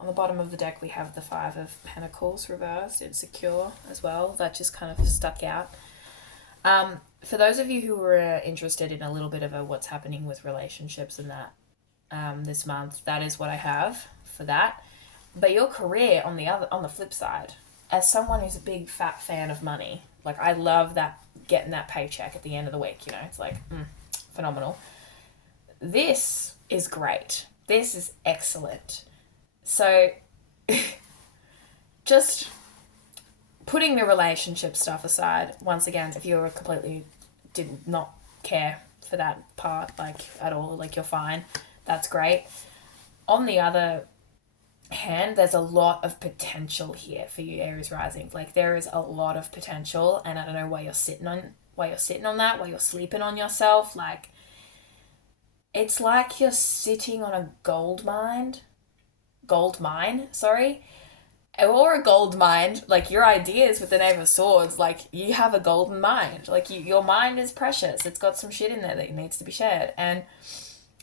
on the bottom of the deck we have the Five of Pentacles reversed, insecure as well. That just kind of stuck out. For those of you who are interested in a little bit of what's happening with relationships and that this month, that is what I have for that. But your career, on the flip side, as someone who's a big fat fan of money, like I love that, getting that paycheck at the end of the week, you know, it's like phenomenal. This is great. This is excellent. So just putting the relationship stuff aside, once again, if you completely did not care for that part, like at all, like you're fine, that's great. On the other hand, there's a lot of potential here for you, Aries rising. Like there is a lot of potential, and I don't know why you're sitting on that, why you're sleeping on yourself. Like it's like you're sitting on a gold mine, or a gold mine. Like your ideas with the Knave of Swords, like you have a golden mind. Like your mind is precious. It's got some shit in there that needs to be shared, and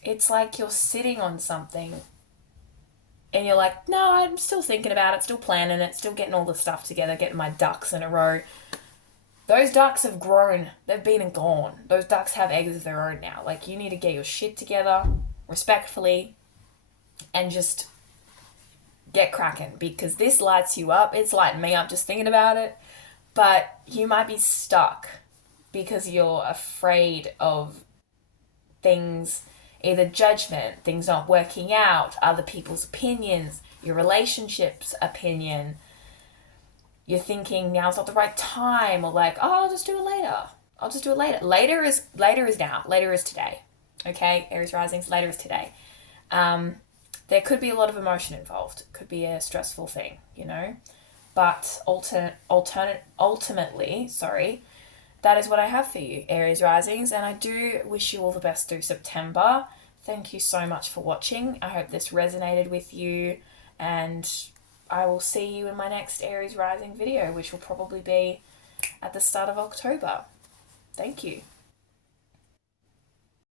it's like you're sitting on something and you're like, no, I'm still thinking about it, still planning it, still getting all the stuff together, getting my ducks in a row. Those ducks have grown. They've been and gone. Those ducks have eggs of their own now. Like, you need to get your shit together respectfully and just get cracking, because this lights you up. It's lighting me up just thinking about it. But you might be stuck because you're afraid of things, either judgment, things not working out, other people's opinions, your relationship's opinion. You're thinking now's not the right time, or like, oh, I'll just do it later. Later is now. Later is today. Okay, Aries risings, later is today. There could be a lot of emotion involved. It could be a stressful thing, you know. But ultimately, that is what I have for you, Aries risings, and I do wish you all the best through September. Thank you so much for watching. I hope this resonated with you, and I will see you in my next Aries rising video, which will probably be at the start of October. Thank you.